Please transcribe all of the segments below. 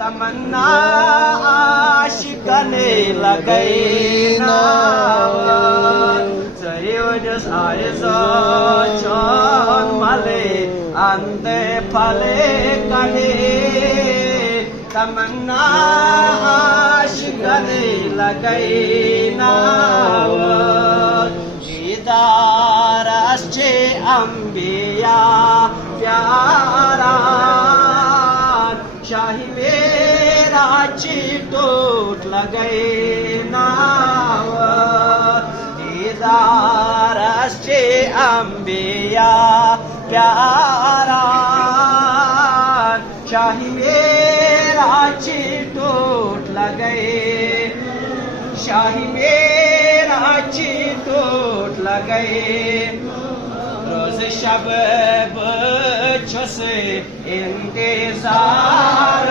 तमन्ना आशिकने लगई नावन Sayudas Arisa Chan Male Ante Pale Kane Tamanna Ashikane Lagai Nawan Didar Asche Ambiya Pyaran Shahi Mera Chitut Lagai Nawan Darasche Ambiya Pyaran Shahi mera chitut lagaye Shahi mera chitut lagaye Roz shab bachcho se intezar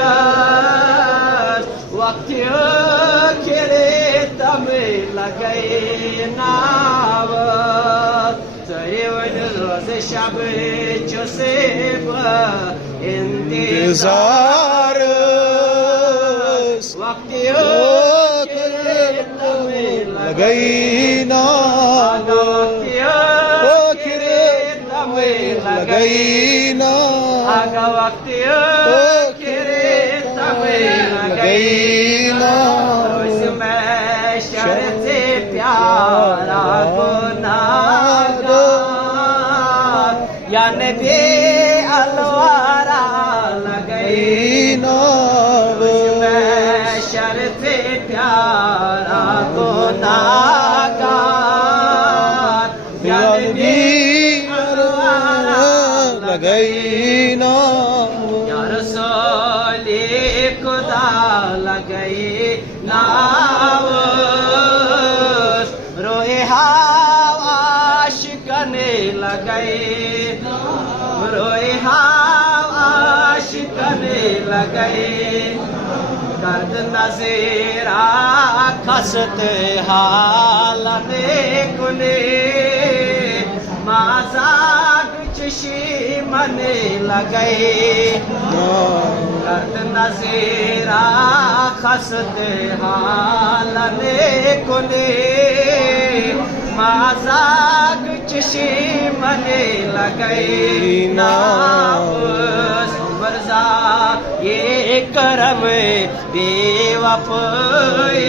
Waqt kere tame lagaye navat Sayyiwad roz shab choseb intezar Waqt kere tame lagaye navat लगाई ना आगा वक्त किरे तमे लगाई ना इसमें शर्त से प्यारा गुनाहगार या नबी अलवारा लगाई ना इसमें शर्त से प्यारा गुनाहगार या नबी लगाई ना या रसूल खुदा लगाई नावस रोए हवा आशिकने लगाई रोए हवा आशिकने लगाई गर्द नज़ीरा खसत हालने कुने माज़ाक चशी मने लगाए गर्द नज़ीरा खसत हालने कुने माज़ाक चशी मने लगाए नाफ़स वर्ज़ा ये करम बेवफ़ाई